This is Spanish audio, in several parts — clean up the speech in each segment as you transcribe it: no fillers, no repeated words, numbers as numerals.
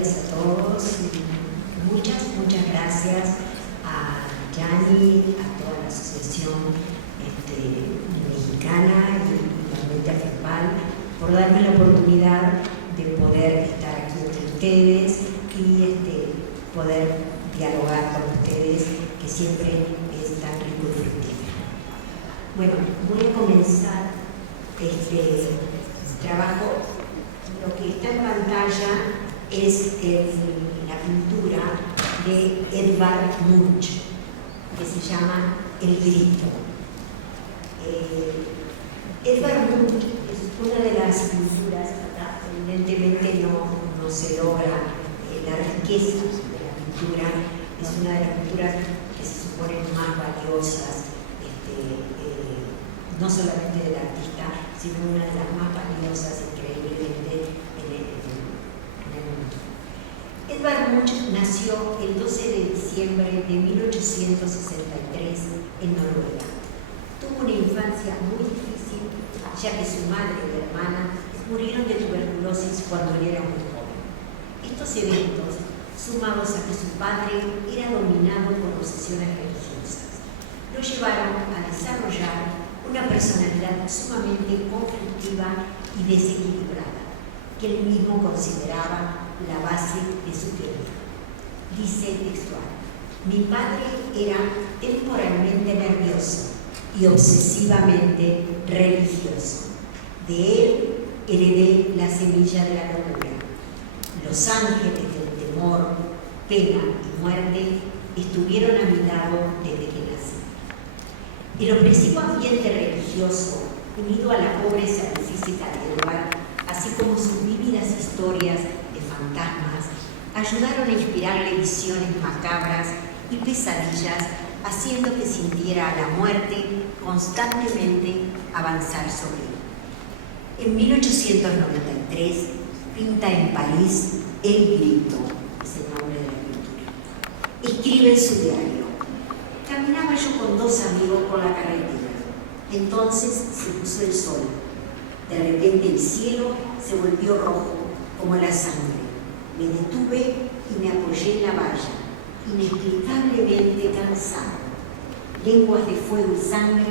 días a todos. Muchas gracias a Yani, a toda la asociación mexicana y igualmente a FEPAL por darme la oportunidad de poder estar aquí entre ustedes y poder dialogar con ustedes, que siempre es tan rico y fructífero. Bueno, voy a comenzar este trabajo. Lo que está en pantalla es la pintura de Edvard Munch, que se llama El Grito. Edvard Munch es una de las pinturas, evidentemente no se logra la riqueza de la pintura, es una de las pinturas que se suponen más valiosas, no solamente del artista, sino una de las más valiosas increíblemente en el mundo. Edvard Munch nació el 12 de diciembre de 1863 en Noruega. Tuvo una infancia muy difícil, ya que su madre y hermana murieron de tuberculosis cuando él era muy joven. Estos eventos, sumados a que su padre era dominado por obsesiones religiosas, lo llevaron a desarrollar una personalidad sumamente conflictiva y desequilibrada, que él mismo consideraba la base de su teoría. Dice textual: mi padre era temporalmente nervioso y obsesivamente religioso. De él heredé la semilla de la locura. Los ángeles del temor, pena y muerte estuvieron a mi lado desde que nací. El opresivo ambiente religioso, unido a la pobreza física del lugar, así como sus vívidas historias de fantasmas, ayudaron a inspirarle visiones macabras y pesadillas, haciendo que sintiera a la muerte constantemente avanzar sobre él. En 1893 pinta en París El Grito, es el nombre de la pintura. Escribe en su diario: caminaba yo con dos amigos por la carretera. Entonces se puso el sol. De repente el cielo se volvió rojo como la sangre. Me detuve y me apoyé en la valla, inexplicablemente cansado. Lenguas de fuego y sangre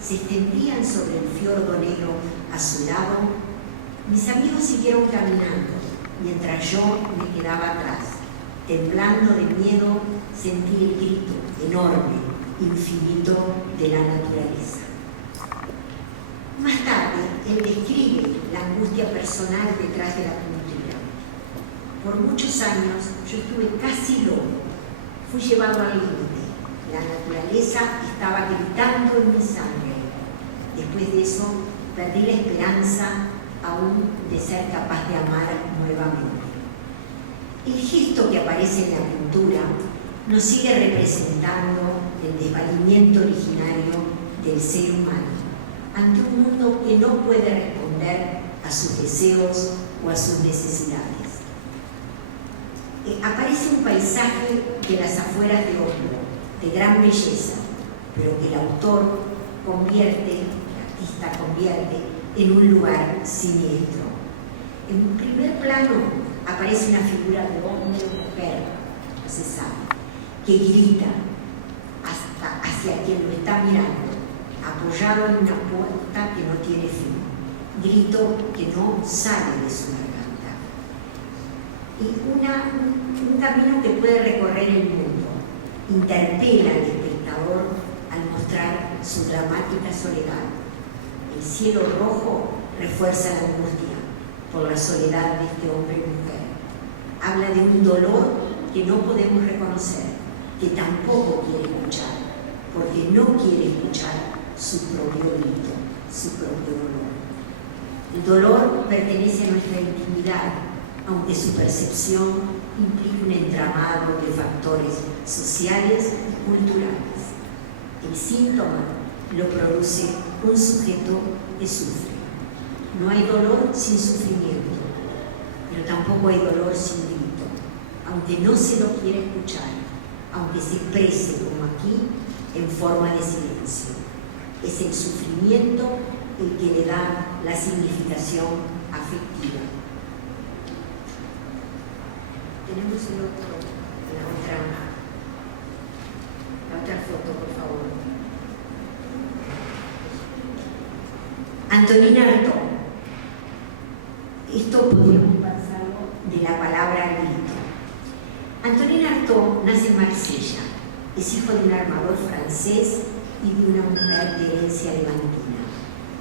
se extendían sobre el fiordo negro a su lado. Mis amigos siguieron caminando, mientras yo me quedaba atrás. Temblando de miedo, sentí el grito enorme, infinito de la naturaleza. Más tarde, él describe la angustia personal detrás de la pintura. Por muchos años yo estuve casi loco. Fui llevado al límite. La naturaleza estaba gritando en mi sangre. Después de eso, perdí la esperanza aún de ser capaz de amar nuevamente. El gesto que aparece en la pintura nos sigue representando el desvalimiento originario del ser humano ante un mundo que no puede responder a sus deseos o a sus necesidades. Aparece un paisaje de las afueras de Oslo, de gran belleza, pero que el autor convierte, el artista convierte en un lugar siniestro. En primer plano aparece una figura de hombre o mujer, no se sabe, que grita hacia quien lo está mirando, apoyado en una puerta que no tiene fin. Grito que no sale de su garganta. Y un camino que puede recorrer el mundo. Interpela al espectador al mostrar su dramática soledad. El cielo rojo refuerza la angustia por la soledad de este hombre y mujer. Habla de un dolor que no podemos reconocer, que tampoco quiere escuchar, porque no quiere escuchar su propio grito, su propio dolor. El dolor pertenece a nuestra intimidad, aunque su percepción implica un entramado de factores sociales y culturales. El síntoma lo produce un sujeto que sufre. No hay dolor sin sufrimiento, pero tampoco hay dolor sin grito, aunque no se lo quiera escuchar, aunque se exprese como aquí en forma de silencio. Es el sufrimiento el que le da la significación afectiva. tenemos la otra foto, por favor. Antonin Artaud. Esto podríamos pasarlo de la palabra grito. Antonin Artaud nace en Marsella. Es hijo de un armador francés y de una mujer de herencia levantina.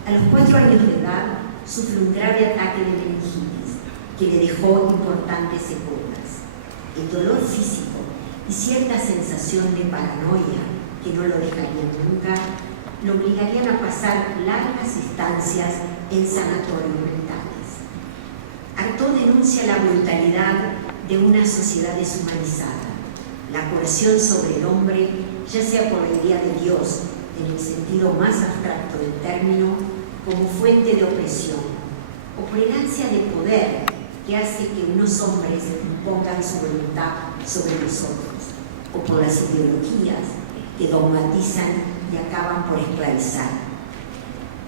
A los 4 años de edad sufre un grave ataque de meningitis que le dejó importantes secuelas. El dolor físico y cierta sensación de paranoia que no lo dejarían nunca lo obligarían a pasar largas estancias en sanatorios mentales. Artaud denuncia la brutalidad de una sociedad deshumanizada, la coerción sobre el hombre, ya sea por la idea de Dios en el sentido más abstracto del término, como fuente de opresión, o por el ansia de poder que hace que unos hombres impongan su voluntad sobre los otros, o por las ideologías que dogmatizan y acaban por esclavizar.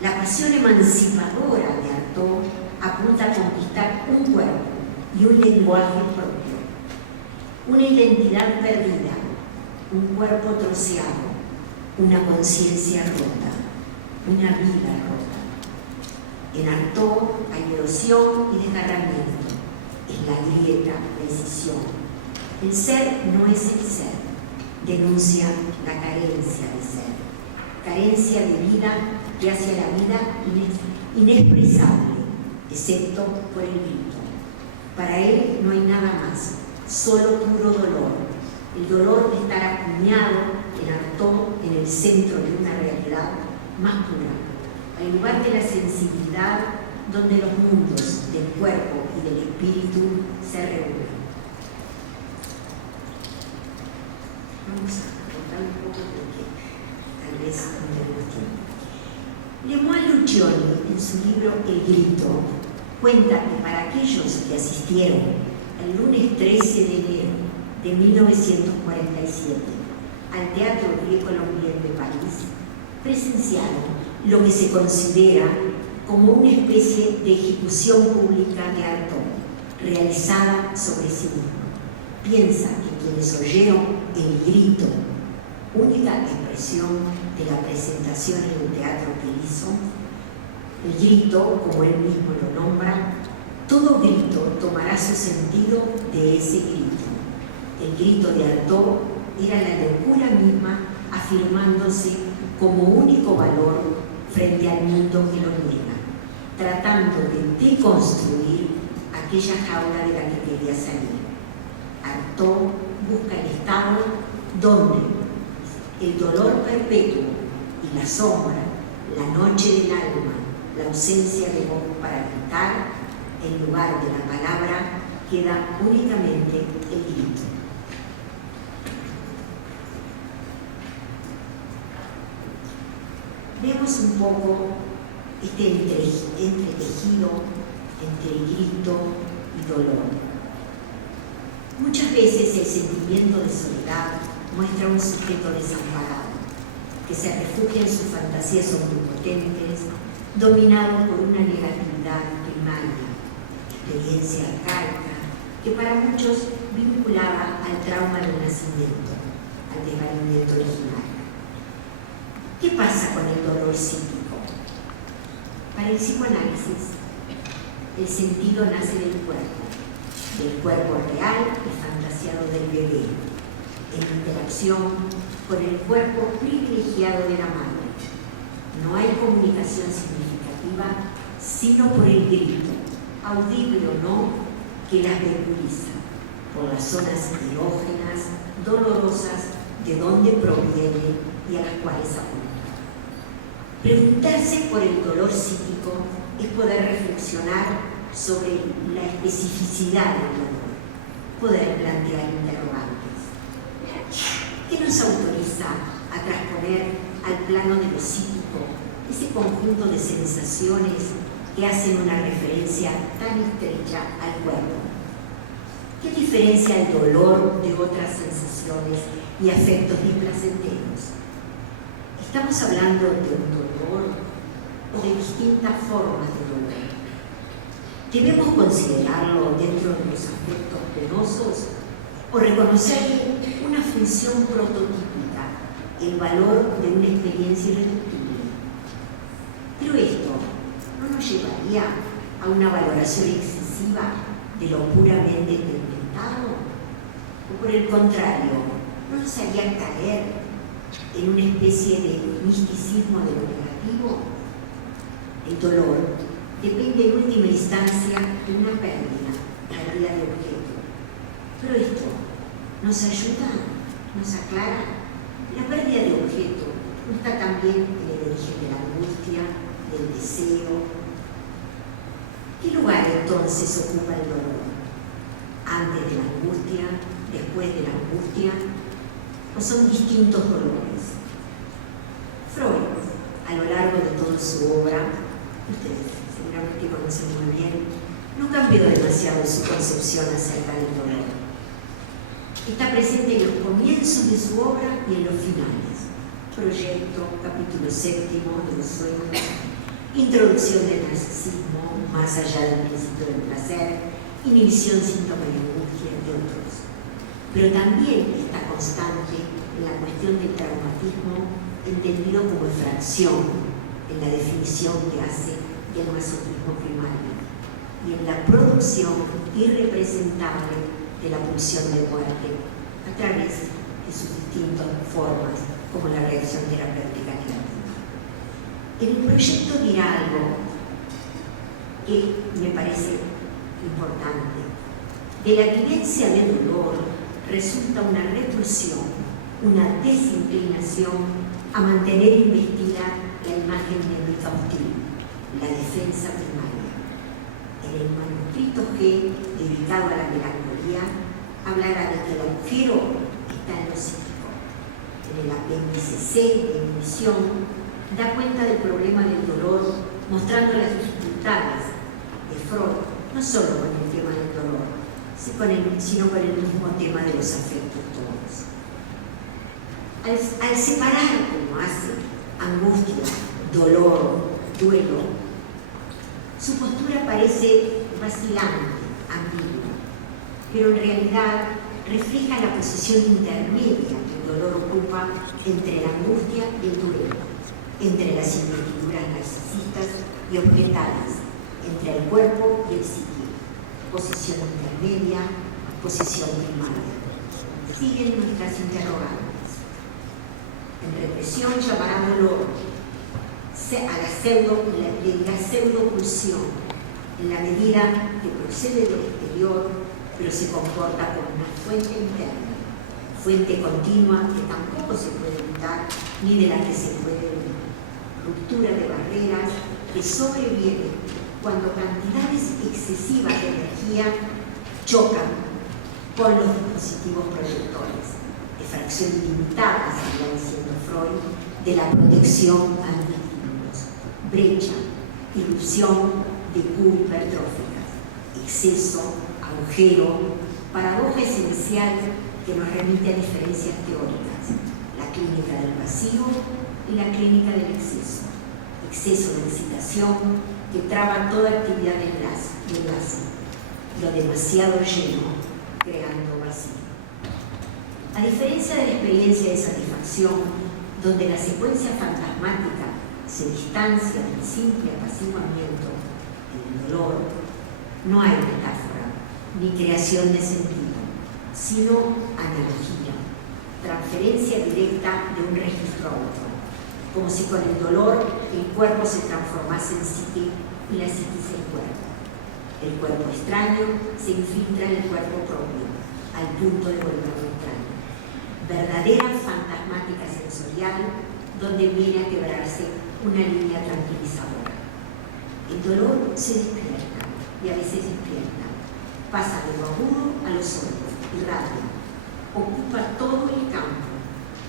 La pasión emancipadora de Artaud apunta a conquistar un cuerpo y un lenguaje propio, una identidad perdida, un cuerpo troceado, una conciencia rota, una vida rota. En Artaud hay erosión y desgarramiento, es la grieta, la decisión. El ser no es el ser, denuncia la carencia de ser, carencia de vida que hace a la vida inexpresable, excepto por el grito. Para él no hay nada más, solo puro dolor, el dolor de estar acuñado en Artaud en el centro de una realidad más pura, al lugar de la sensibilidad donde los mundos del cuerpo y del espíritu se reúnen. Vamos a contar un poco porque tal vez no tenemos tiempo. Lemoine Lucioni, en su libro El Grito, cuenta que para aquellos que asistieron el lunes 13 de enero de 1947 al Teatro Rie-Colombier de París, presenciaron lo que se considera como una especie de ejecución pública de Artaud, realizada sobre sí mismo. Piensa que quienes oyeron el grito, única expresión de la presentación en el teatro que hizo, el grito, como él mismo lo nombra, todo grito tomará su sentido de ese grito. El grito de Artaud era la locura misma afirmándose como único valor frente al mundo que lo niega, tratando de deconstruir aquella jaula de la que quería salir. Artaud busca el estado donde el dolor perpetuo y la sombra, la noche del alma, la ausencia de voz para gritar, en lugar de la palabra queda únicamente el grito. Veamos un poco este entretejido entre grito y dolor. Muchas veces el sentimiento de soledad muestra un sujeto desamparado, que se refugia en sus fantasías omnipotentes, dominado por una negatividad primaria, experiencia arcaica, que para muchos vinculaba al trauma del nacimiento, al desvanecimiento original. ¿Qué pasa con el dolor psíquico? Para el psicoanálisis, el sentido nace del cuerpo real y fantasiado del bebé, en interacción con el cuerpo privilegiado de la madre. No hay comunicación significativa sino por el grito, audible o no, que las vehiculiza, por las zonas erógenas, dolorosas, de donde proviene y a las cuales apunta. Preguntarse por el dolor psíquico es poder reflexionar sobre la especificidad del dolor, poder plantear interrogantes. ¿Qué nos autoriza a transponer al plano de lo psíquico ese conjunto de sensaciones que hacen una referencia tan estrecha al cuerpo? ¿Qué diferencia el dolor de otras sensaciones y afectos displacenteros? ¿Estamos hablando de un dolor o de distintas formas de dolor? ¿Debemos considerarlo dentro de los aspectos penosos o reconocerle una función prototípica, el valor de una experiencia irreductible. Pero esto no nos llevaría a una valoración excesiva de lo puramente inventado, o por el contrario, no nos haría caer en una especie de misticismo de lo negativo. El dolor depende en última instancia de una pérdida de objeto. Pero esto nos ayuda, nos aclara. La pérdida de objeto no está también en el origen de la angustia, del deseo. ¿Qué lugar entonces ocupa el dolor? ¿Antes de la angustia? ¿Después de la angustia? ¿O son distintos dolores? Freud, a lo largo de toda su obra, ustedes seguramente conocen muy bien, no cambió demasiado su concepción acerca del dolor. Está presente en los comienzos de su obra y en los finales. Proyecto, capítulo 7 de los sueños, introducción del narcisismo, más allá del principio del placer, inhibición, síntoma y angustia, y otros. Pero también está constante en la cuestión del traumatismo, entendido como fracción en la definición que hace del masoquismo primario, y en la producción irrepresentable de la pulsión de muerte a través de sus distintas formas, como la reacción terapéutica negativa. En el proyecto dirá algo que me parece importante. De la vivencia del dolor resulta una repulsión, una desinclinación a mantener investida la imagen médica hostil, la defensa primaria. En el manuscrito G, dedicado a la melancolía, hablará de que el agujero está en lo psíquico. En el apéndice C, de inhibición, da cuenta del problema del dolor, mostrando las dificultades de Freud, no solo con el tema del dolor, sino con el mismo tema de los afectos todos. Al separar, como hace, angustia, dolor, duelo, su postura parece vacilante, ambigua, pero en realidad refleja la posición intermedia que el dolor ocupa entre la angustia y el duelo, entre las investiduras narcisistas y objetales, entre el cuerpo y el psique, posición intermedia, posición primaria. Siguen nuestras interrogantes. En represión llamará dolor a la pseudopulsión, en la medida que procede del exterior, pero se comporta como una fuente interna, fuente continua que tampoco se puede evitar ni de la que se puede huir. Ruptura de barreras que sobrevienen cuando cantidades excesivas de energía chocan con los dispositivos protectores, de fracción ilimitada, seguía diciendo Freud, de la protección anti-estímulos, brecha, irrupción de Q hipertróficas, exceso, agujero, paradoja esencial que nos remite a diferencias teóricas, la clínica del vacío y la clínica del exceso, exceso de excitación que traba toda actividad de enlace, lo demasiado lleno, creando vacío. A diferencia de la experiencia de satisfacción, donde la secuencia fantasmática se distancia del simple apaciguamiento del dolor, no hay metáfora ni creación de sentido, sino analogía, transferencia directa de un registro a otro, como si con el dolor el cuerpo se transformase en psique y la psiquis en cuerpo. El cuerpo extraño se infiltra en el cuerpo propio, al punto de volverlo extraño. Verdadera fantasmática sensorial, donde viene a quebrarse una línea tranquilizadora. El dolor se despierta, y a veces despierta. Pasa de lo agudo a lo sordo, irradia. Ocupa todo el campo,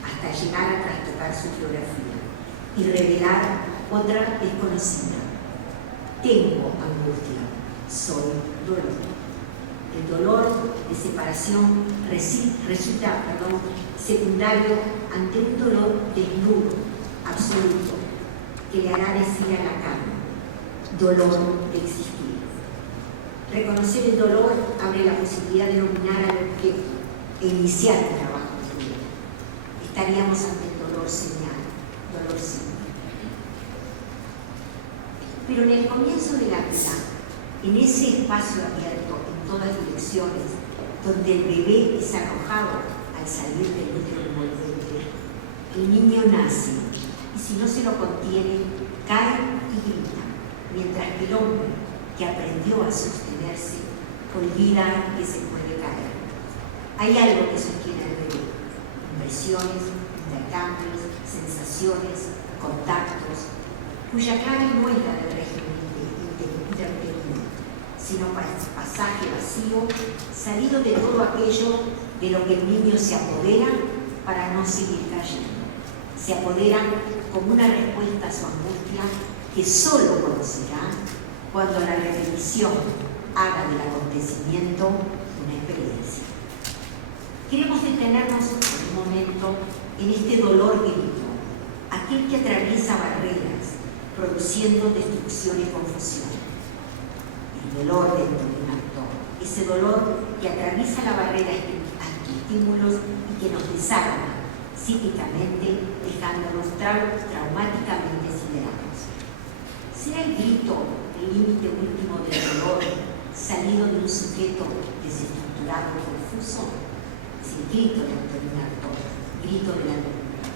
hasta llegar a trastocar su geografía y revelar otra desconocida. Tengo angustia, soy dolor. El dolor de separación resulta secundario ante un dolor desnudo, absoluto, que le hará decir a la carne, dolor de existir. Reconocer el dolor abre la posibilidad de dominar al objeto, e iniciar un trabajo de duelo. Estaríamos ante el dolor señal, dolor símbolo. Pero en el comienzo de la vida, en ese espacio abierto en todas direcciones, donde el bebé es arrojado al salir del útero envolvente, el niño nace y si no se lo contiene, cae y grita, mientras que el hombre que aprendió a sostenerse olvida que se puede caer. Hay algo que sostiene al bebé: impresiones, intercambios, sensaciones, contactos, cuya clave no es la del régimen intervenido, sino pasaje vacío, salido de todo aquello de lo que el niño se apodera para no seguir cayendo. Se apodera como una respuesta a su angustia que solo conocerá cuando la repetición haga del acontecimiento una experiencia. Queremos detenernos por un momento en este dolor grito, aquel que atraviesa barreras, produciendo destrucción y confusión. El dolor del dominador, ese dolor que atraviesa la barrera ante estímulos y que nos desarma psíquicamente, dejándonos traumáticamente siderados. ¿Será el grito el límite último del dolor salido de un sujeto desestructurado y confuso? Es el grito del dominador, grito de la locura.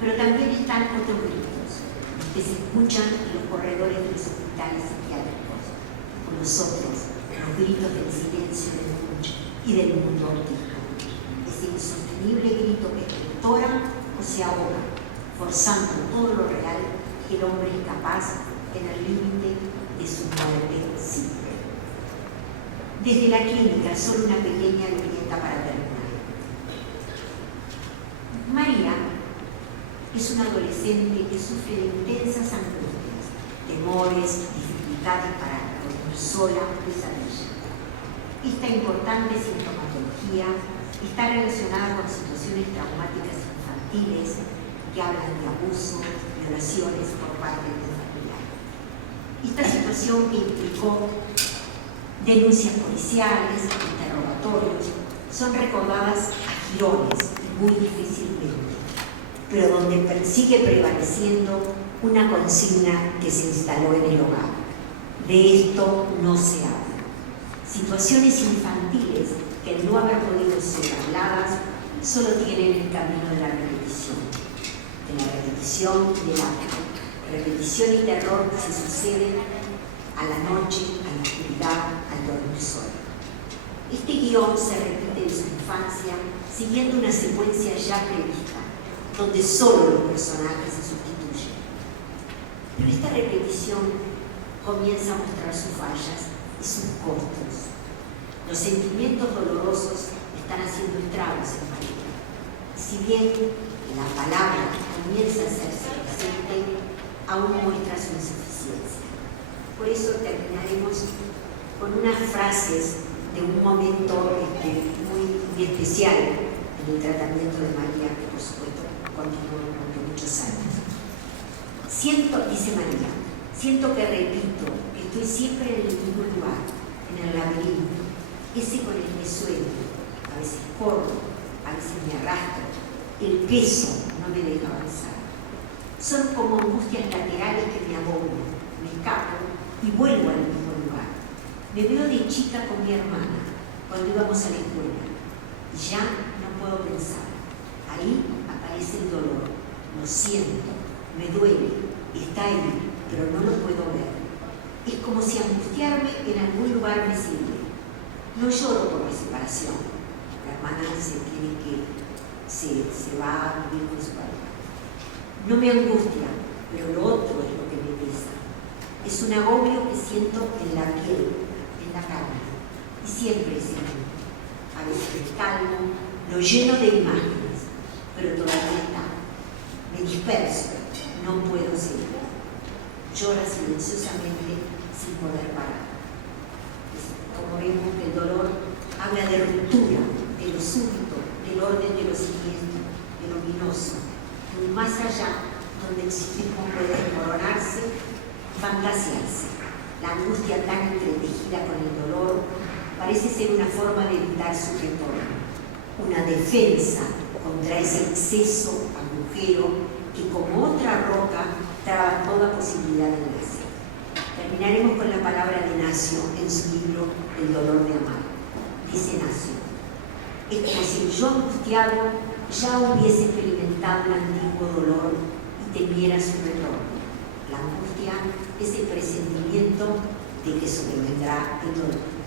Pero también están otros gritos que se escuchan en los corredores de los hospitales psiquiátricos, con nosotros, los gritos del silencio del mundo y del mundo autista. Ese insostenible grito que estructura o se ahoga, forzando todo lo real que el hombre es capaz en el límite de su muerte simple. Desde la clínica, solo una pequeña viñeta para terminar. María es una adolescente que sufre de intensas angustias, temores, dificultades para dormir sola, pesadilla. Esta importante sintomatología está relacionada con situaciones traumáticas infantiles que hablan de abuso, violaciones por parte del familiar. Esta situación que implicó denuncias policiales, interrogatorios, son recordadas a girones y muy difícilmente, pero donde sigue prevaleciendo una consigna que se instaló en el hogar: de esto no se habla. Situaciones infantiles que al no haber podido ser habladas solo tienen el camino de la repetición del acto. Repetición y terror que se suceden a la noche, a la oscuridad, al dormir solo. Este guión se repite en su infancia siguiendo una secuencia ya prevista, donde solo los personajes se sustituyen. Pero esta repetición comienza a mostrar sus fallas y sus costos. Los sentimientos dolorosos están haciendo estragos en María. Y si bien la palabra comienza a hacerse presente, aún muestra su insuficiencia. Por eso terminaremos con unas frases de un momento muy especial en el tratamiento de María, que por supuesto continuó durante muchos años. Dice María, siento que repito, que estoy siempre en el mismo lugar, en el laberinto, ese con el que sueño. A veces corro, a veces me arrastro, el peso no me deja avanzar. Son como angustias laterales que me agobian, me escapo y vuelvo al mismo lugar. Me veo de chica con mi hermana, cuando íbamos a la escuela, y ya no puedo pensar. Ahí aparece el dolor, lo siento, me duele, está ahí, pero no lo puedo ver. Es como si angustiarme en algún lugar me sirve. No lloro por mi separación. La hermana se va a vivir con su pareja. No me angustia, pero lo otro es lo que me pesa. Es un agobio que siento en la piel, en la carne, y siempre es en mí. A veces me calmo, lo lleno de imágenes, pero todavía está. Me disperso, no puedo seguir. Llora silenciosamente sin poder parar. Como vemos que el dolor habla de ruptura, de lo súbito, del orden de lo siniestro, de lo luminoso, y más allá, donde el psiquismo puede desmoronarse, fantasiarse. La angustia tan entretejida con el dolor parece ser una forma de evitar su retorno. una defensa contra ese exceso agujero que como otra roca traba toda posibilidad de nacer. Terminaremos con la palabra de Nacio en su libro El dolor de amar. Dice Nacio: es como si el yo angustiado ya hubiese experimentado el antiguo dolor y temiera su retorno. La angustia es el presentimiento de que sobrevendrá el dolor.